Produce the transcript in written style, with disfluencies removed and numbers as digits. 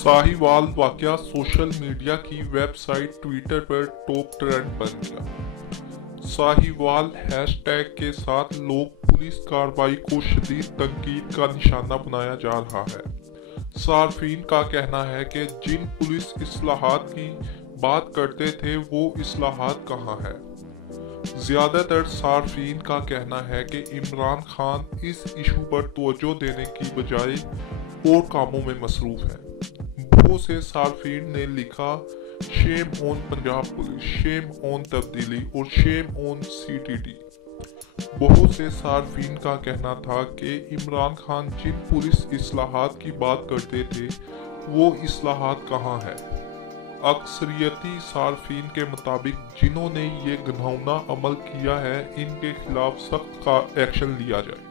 साहिवाल वाकया social media की website Twitter पर टॉप ट्रेंड बन गया। साहिवाल हैशटैग के साथ लोग पुलिस कार्रवाई को शदीद तनकीद का निशाना बनाया जा रहा है। सार्फिन का कहना है कि जिन पुलिस इस्लाहात की बात करते थे वो इस्लाहात कहाँ है। ज्यादातर सार्फिन का कहना है कि इमरान खान इस इशू पर तवज्जो देने की बजाय और कामों में मसरूफ है। बहुत से सार्फिन ने लिखा, shame on Punjab police, shame on तब्दीली और शेम ऑन सीटीडी। बहुत से सार्फिन का कहना था कि इमरान खान जिन पुलिस इस्लाहात की बात करते थे वो इस्लाहात कहाँ है। अक्सरियती सार्फिन के मुताबिक जिन्होंने ये घिनौना अमल किया है इनके खिलाफ सख्त का एक्शन लिया जाए।